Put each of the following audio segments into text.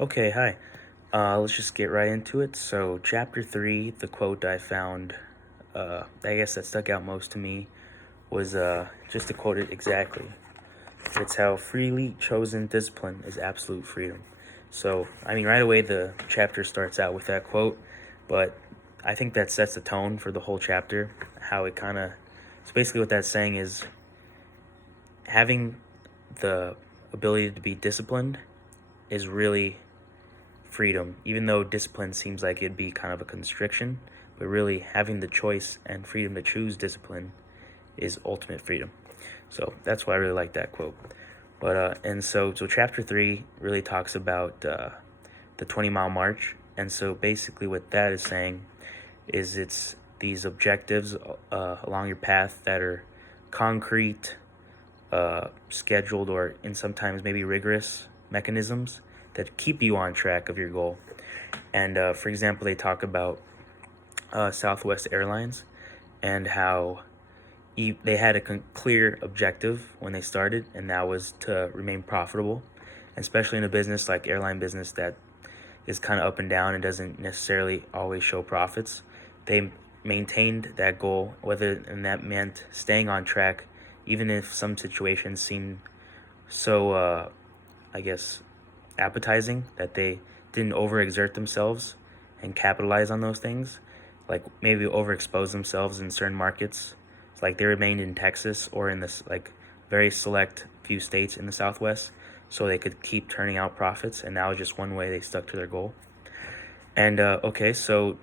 Okay, hi. Let's just get right into it. So, chapter 3, the quote I found, I guess that stuck out most to me was just to quote it exactly. It's how freely chosen discipline is absolute freedom. So, right away the chapter starts out with that quote, but I think that sets the tone for the whole chapter. How it kind of, so basically what that's saying is having the ability to be disciplined is really freedom, even though discipline seems like it'd be kind of a constriction, but really having the choice and freedom to choose discipline is ultimate freedom. So that's why I really like that quote. But and so chapter 3 really talks about the 20-mile march. And so basically what that is saying is it's these objectives along your path that are concrete, scheduled, or in sometimes maybe rigorous mechanisms that keep you on track of your goal. And for example, they talk about Southwest Airlines and how they had a clear objective when they started, and that was to remain profitable, especially in a business like airline business that is kind of up and down and doesn't necessarily always show profits. They maintained that goal, and that meant staying on track, even if some situations seem so, I guess, appetizing that they didn't overexert themselves and capitalize on those things, like maybe overexpose themselves in certain markets. It's like they remained in Texas or in this like very select few states in the Southwest, so they could keep turning out profits. And that was just one way they stuck to their goal. And okay, so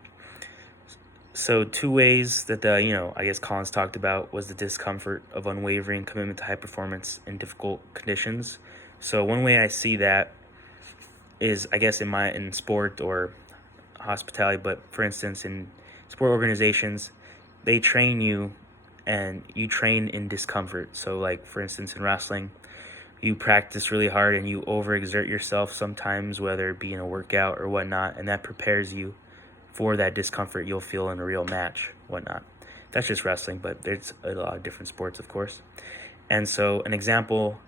two ways that I guess Collins talked about was the discomfort of unwavering commitment to high performance in difficult conditions. So one way I see that is, I guess, in sport or hospitality, but for instance in sport organizations, they train you and you train in discomfort. So like for instance in wrestling, you practice really hard and you overexert yourself sometimes, whether it be in a workout or whatnot, and that prepares you for that discomfort you'll feel in a real match, whatnot. That's just wrestling, but there's a lot of different sports, of course. And so an example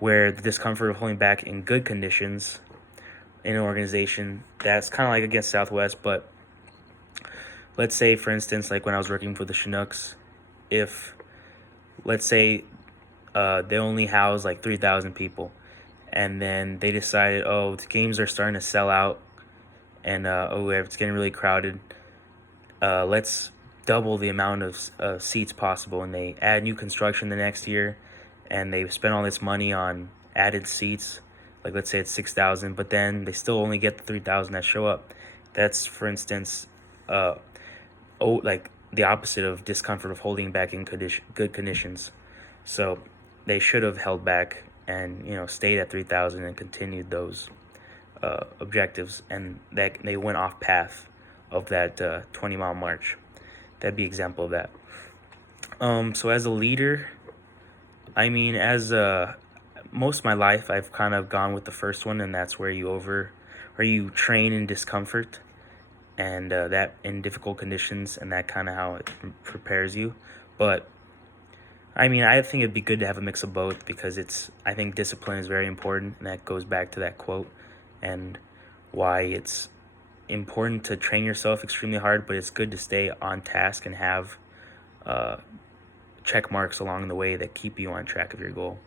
where the discomfort of holding back in good conditions in an organization, that's kind of like against Southwest, but let's say, for instance, like when I was working for the Chinooks, if, let's say, they only house like 3,000 people, and then they decided, oh, the games are starting to sell out, and it's getting really crowded, let's double the amount of seats possible, and they add new construction the next year, and they spend all this money on added seats, like let's say it's 6,000, but then they still only get the 3,000 that show up. That's, for instance, like the opposite of discomfort of holding back in good conditions. So they should have held back and stayed at 3,000 and continued those objectives, and that they went off path of that 20-mile march. That'd be an example of that. So as a leader, as most of my life, I've kind of gone with the first one, and that's where you train in discomfort and that in difficult conditions, and that kind of how it prepares you. But I think it'd be good to have a mix of both, because I think discipline is very important, and that goes back to that quote and why it's important to train yourself extremely hard, but it's good to stay on task and have check marks along the way that keep you on track of your goal.